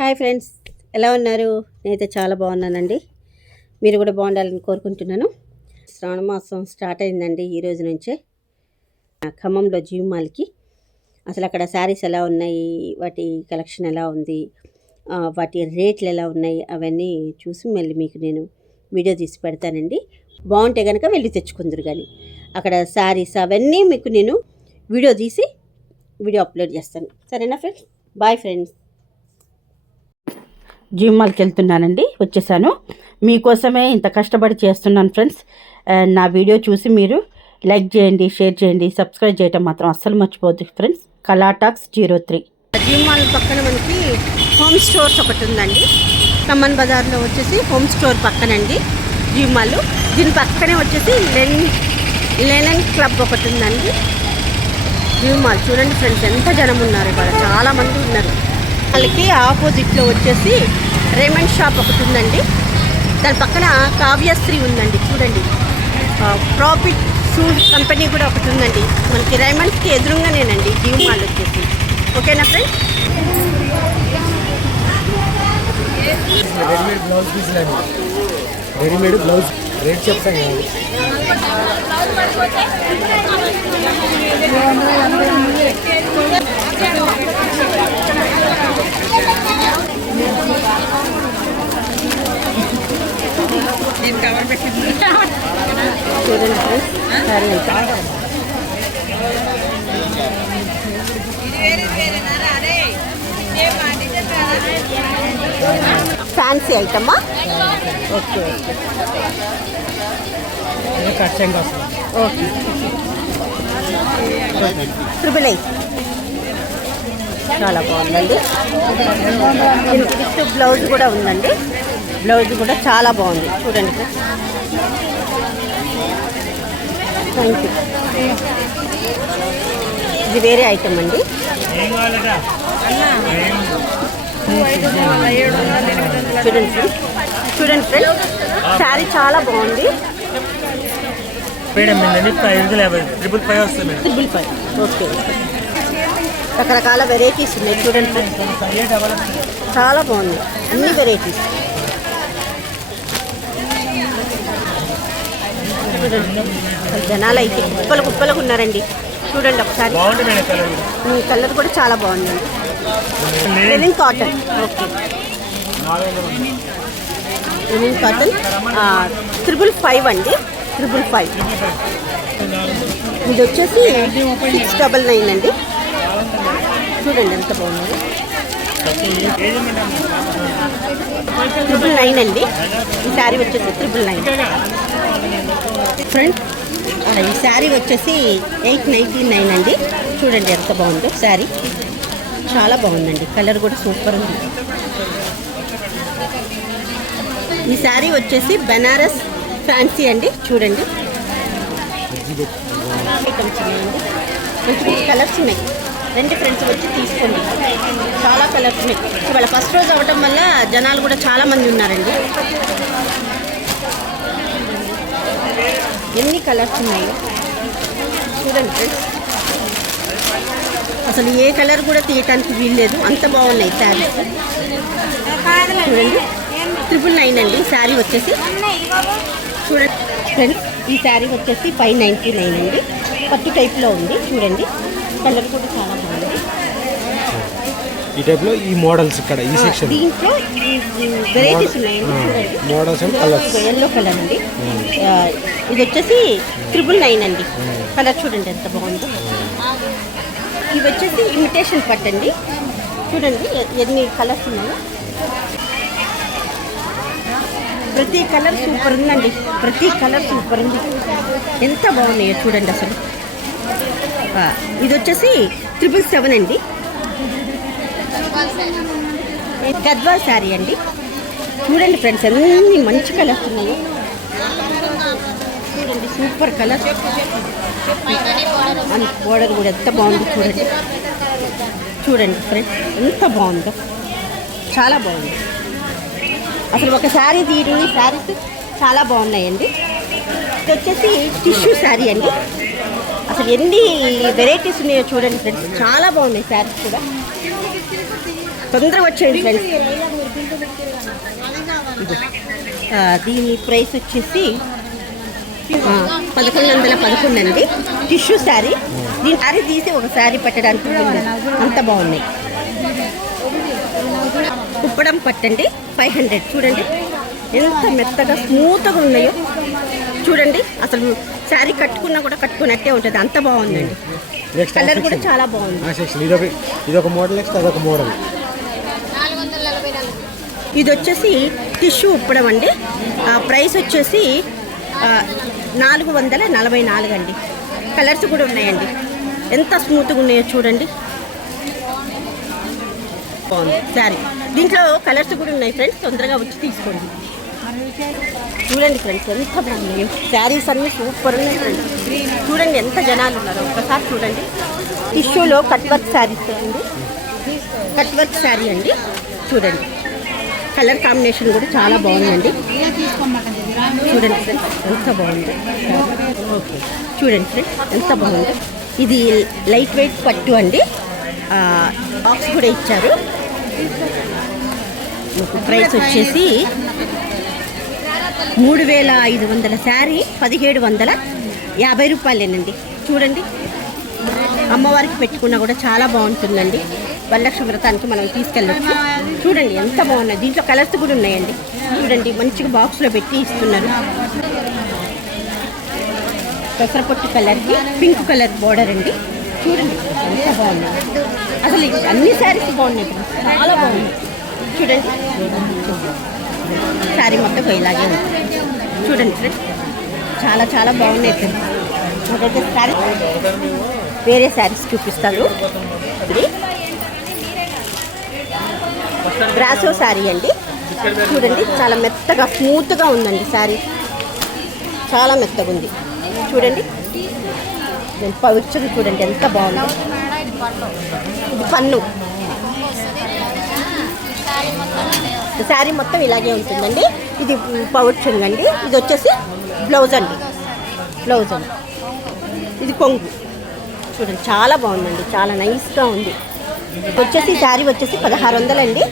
Hi friends, ఎలా ఉన్నారు? నేనైతే చాలా బాగున్నానండి. మీరు కూడా బాగుండాలని కోరుకుంటున్నాను. శ్రావణ మాసం స్టార్ట్ అయిందండి ఈ రోజు నుంచే. ఖమ్మంలో జీవి మాల్కి అసలు అక్కడ శారీస్ ఎలా ఉన్నాయి, వాటి కలెక్షన్ ఎలా ఉంది, వాటి రేట్లు ఎలా ఉన్నాయి అవన్నీ చూసి మళ్ళీ మీకు నేను వీడియో తీసి పెడతానండి. బాగుంటే కనుక వెళ్ళి తెచ్చుకుందరు. కానీ అక్కడ శారీస్ అవన్నీ మీకు నేను వీడియో అప్లోడ్ చేస్తాను. సరేనా ఫ్రెండ్స్? Bye friends. జీవి మాల్కి వెళ్తున్నానండి, వచ్చేసాను. మీకోసమే ఇంత కష్టపడి చేస్తున్నాను ఫ్రెండ్స్. నా వీడియో చూసి మీరు లైక్ చేయండి, షేర్ చేయండి, సబ్స్క్రైబ్ చేయటం మాత్రం అస్సలు మర్చిపోవద్దు ఫ్రెండ్స్. కళాటాక్స్ 03. జీవి మాల్ పక్కన మనకి హోమ్ స్టోర్స్ ఒకటి ఉందండి. ఖమ్మం బజార్లో వచ్చేసి హోమ్ స్టోర్ పక్కనండి జీవి మాల్. దీని పక్కనే వచ్చేసి లెనిన్ క్లబ్ ఒకటి ఉందండి. జీవి మాల్ చూడండి ఫ్రెండ్స్, ఎంత జనం ఉన్నారు ఇక్కడ, చాలామంది ఉన్నారు. వాళ్ళకి ఆపోజిట్లో వచ్చేసి రేమండ్ షాప్ ఒకటి ఉందండి. దాని పక్కన కావ్యశ్రీ ఉందండి. చూడండి, ప్రాఫిట్ షూస్ కంపెనీ కూడా ఒకటి ఉందండి. మనకి రేమండ్స్కి ఎదురుగానేనండి జీవి మాల్ వచ్చేసి. ఓకేనా ఫ్రెండ్స్? రెడీమేడ్ బ్లౌజ్ రేట్ చెప్తాను కదా. చూడండి ఫ్రెండ్స్, సరే ఫ్యాన్సీ ఐటమా? Okay okay. 888 చాలా బాగుందండి. విత్ బ్లౌజ్ కూడా ఉందండి. బ్లౌజ్ కూడా చాలా బాగుంది. చూడండి ఫ్రెండ్స్. Thank you. ఇది వేరే ఐటమ్ అండి. చూడండి ఫ్రెండ్స్, చూడండి ఫ్రెండ్స్, శారీ చాలా బాగుంది. 555. ఓకే. రకరకాల వెరైటీస్ ఉన్నాయి. చూడండి ఫ్రెండ్స్, చాలా బాగుంది. అన్ని వెరైటీస్ చూడండి. జనాలు అయితే కుప్పలకు ఉన్నారండి. చూడండి ఒకసారి. కలర్ కూడా చాలా బాగుందండి. Linen cotton. Okay, linen cotton 555 అండి. 555. ఇది వచ్చేసి 699 అండి. చూడండి ఎంత బాగుంది. 999 అండి. ఈ శారీ వచ్చేసి 999. ఫ్రెండ్, ఈ శారీ వచ్చేసి 899 అండి. చూడండి ఎంత బాగుందో శారీ, చాలా బాగుందండి. కలర్ కూడా సూపర్ ఉంది. ఈ శారీ వచ్చేసి బెనారస్ ఫ్యాన్సీ అండి. చూడండి, ఐటమ్స్ ఉన్నాయండి. మంచి కలర్స్ ఉన్నాయి. రెండు ఫ్రెండ్స్ వచ్చి తీసుకోండి. చాలా కలర్స్ ఉన్నాయి. ఇవాళ ఫస్ట్ రోజు అవ్వటం వల్ల జనాలు కూడా చాలామంది ఉన్నారండి. ఎన్ని కలర్స్ ఉన్నాయో చూడండి ఫ్రెండ్స్. అసలు ఏ కలర్ కూడా తీయటానికి వీల్లేదు, అంత బాగున్నాయి శారీస్. చూడండి, 999 అండి శారీ వచ్చేసి. చూడండి ఫ్రెండ్స్, ఈ శారీ వచ్చేసి 599 అండి. పట్టు టైప్లో ఉంది. చూడండి, కలర్ కూడా చాలా బాగుంది. ఈ టైప్లో ఈ మోడల్స్ ఇక్కడ ఈ సెక్షన్ దీంట్లో వెరైటీస్ ఉన్నాయండి. Models and colours. Yellow colour అండి. ఇది వచ్చేసి 999 అండి. కలర్ చూడండి ఎంత బాగుందో. ఇవి వచ్చేసి ఇమిటేషన్ పట్టు అండి. చూడండి ఎన్ని కలర్స్ ఉన్నాయో. ప్రతి కలర్ సూపర్ ఉందండి. ప్రతి కలర్ సూపర్ ఉంది. ఎంత బాగున్నాయో చూడండి అసలు. ఇది వచ్చేసి 777 అండి. గద్వాల్ శారీ అండి. చూడండి ఫ్రెండ్స్, అన్ని మంచి కలర్స్ ఉన్నాయి. చూడండి, సూపర్ కలర్. బోర్డర్ కూడా ఎంత బాగుంది. చూడండి, చూడండి ఫ్రెండ్స్, ఎంత బాగుందో, చాలా బాగుంది. అసలు ఒక శారీ తీయని శారీస్ చాలా బాగున్నాయండి. ఇది వచ్చేసి టిష్యూ శారీ అండి. అసలు ఎన్ని వెరైటీస్ ఉన్నాయో చూడండి ఫ్రెండ్స్, చాలా బాగున్నాయి శారీస్ కూడా. తొందరగా వచ్చేయండి ఫ్రెండ్స్. దీని ప్రైస్ వచ్చేసి 1111 అండి. టిష్యూ శారీ. దీని శారీ తీసి ఒక శారీ పెట్టడానికి అంత బాగున్నాయి. కుప్పడం పట్టండి 500. చూడండి ఎంత మెత్తగా స్మూత్గా ఉన్నాయో చూడండి. అసలు శారీ కట్టుకున్నా కూడా కట్టుకున్నట్టే ఉంటుంది, అంత బాగుందండి. కలర్ కూడా చాలా బాగుంది. ఇదొక మోడల్, అదొక మోడల్. ఇది వచ్చేసి టిష్యూ ఉప్పడం అండి. ప్రైస్ వచ్చేసి 444 అండి. కలర్స్ కూడా ఉన్నాయండి. ఎంత స్మూత్గా ఉన్నాయో చూడండి. బాగుంది శారీ. దీంట్లో కలర్స్ కూడా ఉన్నాయి ఫ్రెండ్స్, తొందరగా వచ్చి తీసుకోండి. చూడండి ఫ్రెండ్స్ ఎంత బాగున్నాయో శారీస్ అన్నీ సూపర్ ఉన్నాయి ఫ్రెండ్స్. చూడండి ఎంత జనాలు ఉన్నారు, ఒక్కసారి చూడండి. టిష్యూలో కట్ వర్క్ శారీస్ అండి. కట్ వర్క్ శారీ అండి. చూడండి కలర్ కాంబినేషన్ కూడా చాలా బాగుందండి. చూడండి ఫ్రెండ్స్ ఎంత బాగుంది. ఓకే చూడండి ఫ్రెండ్స్ ఎంత బాగుంది. ఇది లైట్ వెయిట్ పట్టు అండి. బాక్స్ కూడా ఇచ్చారు. మీకు ప్రైస్ వచ్చేసి 3500 శారీ 1750 రూపాయలేనండి. చూడండి అమ్మవారికి పెట్టుకున్నా కూడా చాలా బాగుంటుందండి. వరలక్ష్మి వ్రతానికి మనం తీసుకెళ్ళచ్చు. చూడండి ఎంత బాగున్నాయి. దీంట్లో కలర్స్ కూడా ఉన్నాయండి. చూడండి మంచిగా బాక్స్లో పెట్టి ఇస్తున్నారు. పెసరపొట్టు కలర్కి పింక్ కలర్ బోర్డర్ అండి. చూడండి ఎంత బాగున్నాయి. అసలు అన్ని శారీస్ బాగున్నాయి, చాలా బాగున్నాయి. చూడండి శారీ మొత్తం ఇలాగే ఉంది. చూడండి ఫ్రెండ్స్ చాలా చాలా బాగున్నాయి ఫ్రెండ్స్. నాకైతే శారీ వేరే శారీస్ చూపిస్తాను. ఇది బ్రాసో శారీ అండి. చూడండి చాలా మెత్తగా స్మూత్గా ఉందండి శారీ, చాలా మెత్తగా ఉంది. చూడండి పవిత్రం చూడండి ఎంత బాగుంది. ఇది పన్ను. శారీ మొత్తం ఇలాగే ఉంటుందండి. ఇది పౌచంగ్ అండి. ఇది వచ్చేసి బ్లౌజ్ అండి. బ్లౌజ్ అండి. ఇది కొంగు. చూడండి చాలా బాగుందండి, చాలా నైస్గా ఉంది. వచ్చేసి శారీ వచ్చేసి 1600 అండి.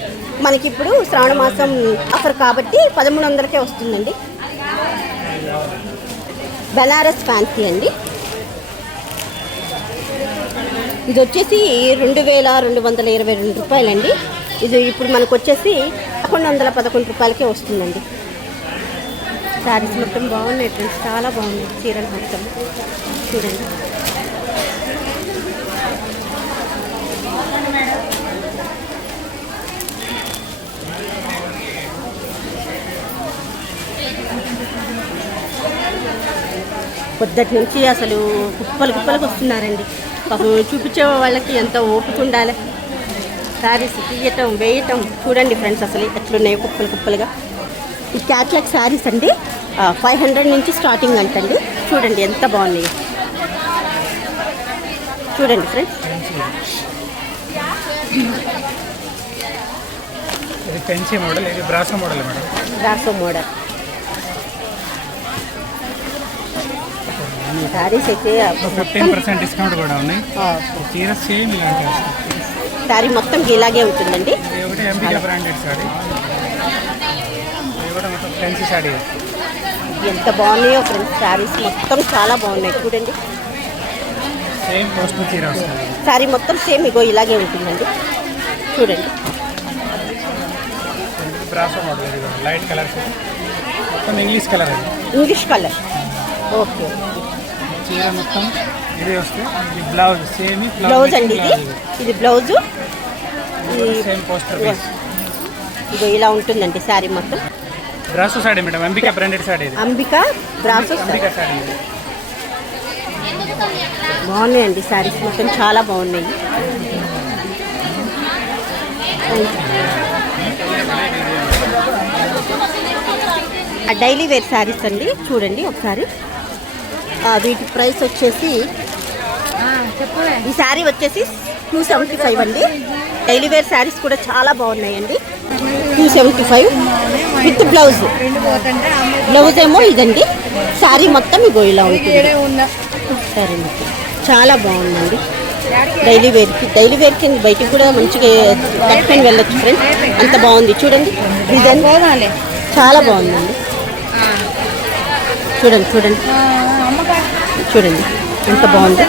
మనకి ఇప్పుడు శ్రావణ మాసం ఆఫర్ కాబట్టి 1300కే వస్తుందండి. బెనారస్ ఫ్యాన్సీ అండి. ఇది వచ్చేసి 2222 రూపాయలండి. ఇది ఇప్పుడు మనకు వచ్చేసి 1111 రూపాయలకే వస్తుందండి. శారీస్ మొత్తం బాగున్నాయి ఫ్రెండ్స్, చాలా బాగుంది. చీరలు మొత్తం చూడండి. పొద్దుటి నుంచి అసలు కుప్పలకు వస్తున్నారండి. పాపం చూపించే వాళ్ళకి ఎంత ఓపిక ఉండాలి. శారీస్ తీయటం వేయటం చూడండి ఫ్రెండ్స్ అసలు ఎట్లున్నాయి కుప్పలుగా. ఈ క్యాట్లాగ్ శారీస్ అండి 500 నుంచి స్టార్టింగ్ అంటండి. చూడండి ఎంత బాగున్నాయి. చూడండి ఫ్రెండ్స్ ఇది పెన్సీ మోడల్, ఇది brasso model madam. Brasso model saris అయితే 15% డిస్కౌంట్ కూడా ఉన్నాయి. చీర సేమ్ ఇలాంటి శారీ మొత్తం ఇలాగే ఉంటుందండి. ఇది ఒకటి ఎంబీకే బ్రాండెడ్ శారీ, ఇది కూడా మొత్తం ఫ్యాన్సీ శారీ. ఎంత బాగున్నాయో ఫ్రెండ్స్ శారీస్ మొత్తం చాలా బాగున్నాయి. చూడండి సేమ్ పోస్ట్ చీర వస్తుంది. శారీ మొత్తం సేమ్ ఇగో ఇలాగే ఉంటుందండి. చూడండి బ్రాసో మోడల్, ఇది లైట్ కలర్స్ మొత్తం ఇంగ్లీష్ కలర్. అది ఇంగ్లీష్ కలర్. ఓకే చీర మొత్తం ఇది వస్తే ఇది బ్లౌజ్ సేమ్ బ్లౌజ్ అండి. ఇది బ్లౌజు సేమ్ పోస్టర్ పీస్. ఇదో ఇలా ఉంటుందండి శారీ మొత్తం. Brasso saree madam, Ambika branded saree. ఇది అంబికా బ్రాసో అంబికా సాడీ. బాగున్నాయండి శారీస్ మొత్తం చాలా బాగున్నాయి. డైలీ వేర్ శారీస్ అండి. చూడండి ఒకసారి వీటి ప్రైస్ వచ్చేసి ఈ శారీ వచ్చేసి 275 అండి. డైలీ వేర్ శారీస్ కూడా చాలా బాగున్నాయండి. 275 విత్ బ్లౌజ్. బ్లౌజ్ ఏమో ఇదండి. శారీ మొత్తం ఇగో ఇలా ఉంటుంది. సరే చాలా బాగుందండి. డైలీ వేర్కి బయటికి కూడా మంచిగా కట్టుకొని వెళ్ళొచ్చు ఫ్రెండ్స్. అంత బాగుంది చూడండి, డిజైన్ చాలా బాగుందండి. చూడండి చూడండి చూడండి ఎంత బాగుంది.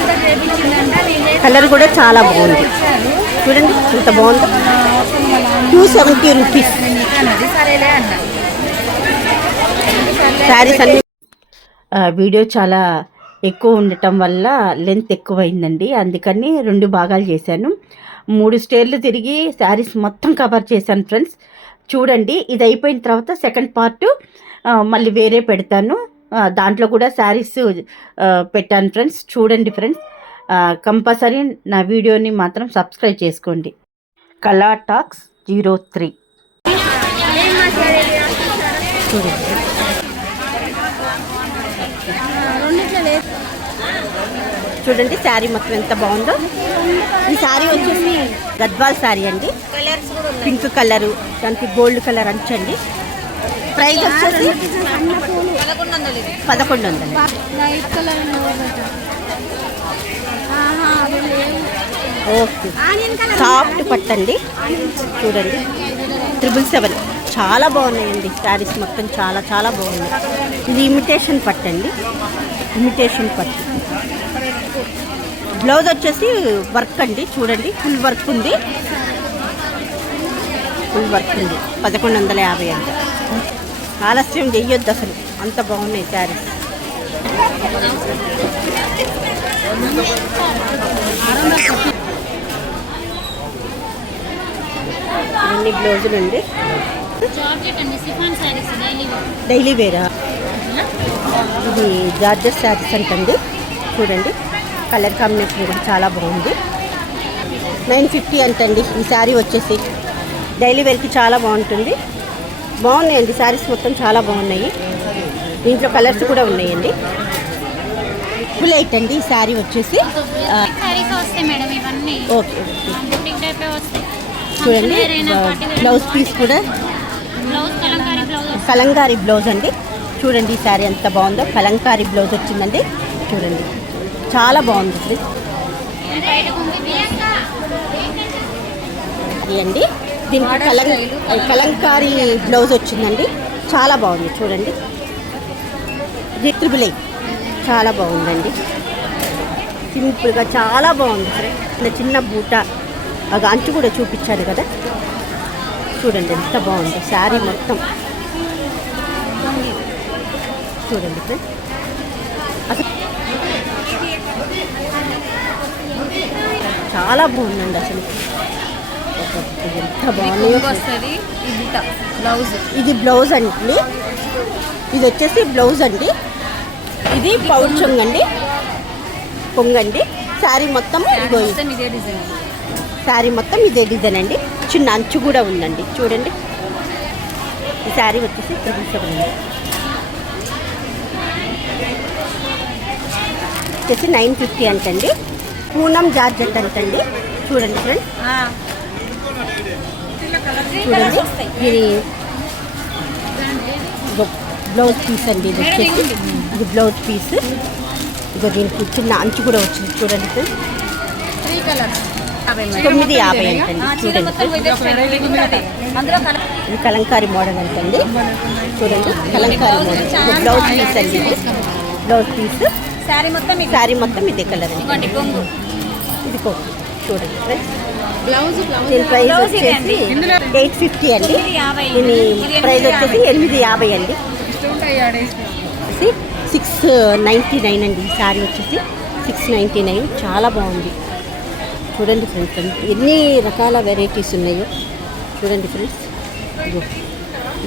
కలర్ కూడా చాలా బాగుంది చూడండి, ఎంత బాగుంది. 270 రూపీస్ శారీస్ అన్ని. వీడియో చాలా ఎక్కువ ఉండటం వల్ల లెంత్ ఎక్కువైందండి, అందుకని 2 భాగాలు చేశాను. 3 స్టేర్లు తిరిగి శారీస్ మొత్తం కవర్ చేశాను ఫ్రెండ్స్. చూడండి, ఇది అయిపోయిన తర్వాత సెకండ్ పార్ట్ మళ్ళీ వేరే పెడతాను, దాంట్లో కూడా శారీస్ పెట్టాను ఫ్రెండ్స్. చూడండి ఫ్రెండ్స్, కంపల్సరీ నా వీడియోని మాత్రం సబ్స్క్రైబ్ చేసుకోండి. కళాటాక్స్ 03 చూడండి. చూడండి శారీ మొత్తం ఎంత బాగుందో. ఈ శారీ వచ్చేసి గద్వాల్ శారీ అండి, పింక్ కలరు, దానికి గోల్డ్ కలర్ అంచండి. ప్రైస్ వచ్చేసి 1100. ఓకే, సాఫ్ట్ పట్టండి చూడండి. 777 చాలా బాగున్నాయండి శారీస్ మొత్తం, చాలా చాలా బాగున్నాయి. ఇది ఇమిటేషన్ పట్టండి, ఇమిటేషన్ పట్టు. బ్లౌజ్ వచ్చేసి వర్క్ అండి, చూడండి ఫుల్ వర్క్ ఉంది, ఫుల్ వర్క్ ఉంది. 1150 అంట. ఆలస్యం చెయ్యొద్దు అసలు, అంత బాగున్నాయి శారీస్. అన్ని బ్లౌజులు అండి, డైలీ వేరా. ఇది జార్జెట్ శారీస్ అంటండి, చూడండి కలర్ కాంబినేషన్ కూడా చాలా బాగుంది. 950 అంటండి ఈ శారీ వచ్చేసి. డైలీ వేర్కి చాలా బాగుంటుంది. బాగున్నాయండి శారీస్ మొత్తం చాలా బాగున్నాయి, దీంట్లో కలర్స్ కూడా ఉన్నాయండి. ఫుల్ ఎయిట్ అండి ఈ శారీ వచ్చేసి. ఓకే చూడండి, బ్లౌజ్ పీస్ కూడా కలంకారీ బ్లౌజ్ అండి. చూడండి ఈ శారీ ఎంత బాగుందో, కలంకారీ బ్లౌజ్ వచ్చిందండి. చూడండి చాలా బాగుంది అండి. దీనికి కలంకారీ బ్లౌజ్ వచ్చిందండి, చాలా బాగుంది చూడండి. రిట్రిబుల్ చాలా బాగుందండి, సింపుల్గా చాలా బాగుంది. చిన్న బూట అంచు కూడా చూపించాను కదా, చూడండి ఎంత బాగుంది శారీ మొత్తం. చూడండి ఫ్రెండ్స్, అసలు చాలా బాగుందండి అసలు, ఎంత బాగుంది. ఇది బ్లౌజ్ అండి, ఇది వచ్చేసి బ్లౌజ్ అండి. ఇది పౌచ్ అండి, పొంగండి. శారీ మొత్తం ఇదే డిజైన్, శారీ మొత్తం ఇదే డిజైన్ అండి. చిన్న అంచు కూడా ఉందండి చూడండి. ఈ శారీ వచ్చేసి 777 వచ్చేసి 950 అంటండి. పూనం జార్జెట్ అంటండి. చూడండి ఫ్రెండ్స్, చూడండి ఇది బ్లౌజ్ పీస్ అండి. ఇది వచ్చేసి ఇది బ్లౌజ్ పీస్. ఇక దీనికి చిన్న అంచు కూడా వచ్చింది చూడండి ఫ్రెండ్స్. 950 అంటండి. చూడండి ఇది కలంకారీ మోడల్ అంటండి. చూడండి కలంకారీ మోడల్, బ్లౌజ్ పీస్ అండి. ఇది బ్లౌజ్ పీస్, శారీ మొత్తం ఇదే కలర్ అండి. ఇది చూడండి ఫ్రెండ్స్, దీని ప్రైస్ వచ్చేసి 850 అండి. దీని ప్రైస్ వచ్చేసి 850 అండి. 699 అండి. ఈ శారీ వచ్చేసి 699, చాలా బాగుంది. చూడండి ఫ్రెండ్స్, ఎన్ని రకాల వెరైటీస్ ఉన్నాయో చూడండి ఫ్రెండ్స్.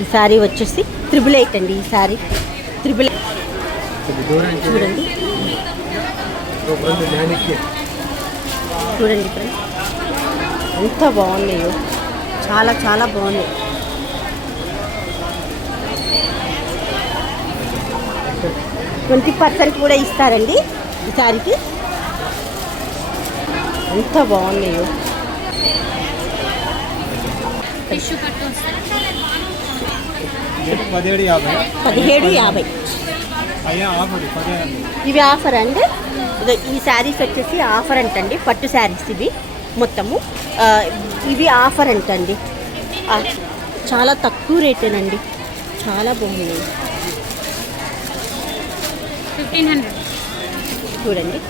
ఈ శారీ వచ్చేసి 888 అండి. ఈ శారీ 888 చూడండి. చూడండి ఫ్రెండ్స్ ఎంత బాగున్నాయో, చాలా చాలా బాగున్నాయి. 20% కూడా ఇస్తారండి ఈ శారీకి, ఎంత బాగున్నాయో. 1750 ఇవి ఆఫర్ అండి. ఇదో ఈ శారీస్ వచ్చేసి ఆఫర్ అంటండి, పట్టు శారీస్ ఇవి మొత్తము. ఇవి ఆఫర్ అంటండి, చాలా తక్కువ రేటేనండి, చాలా బాగున్నాయి. 1500 చూడండి.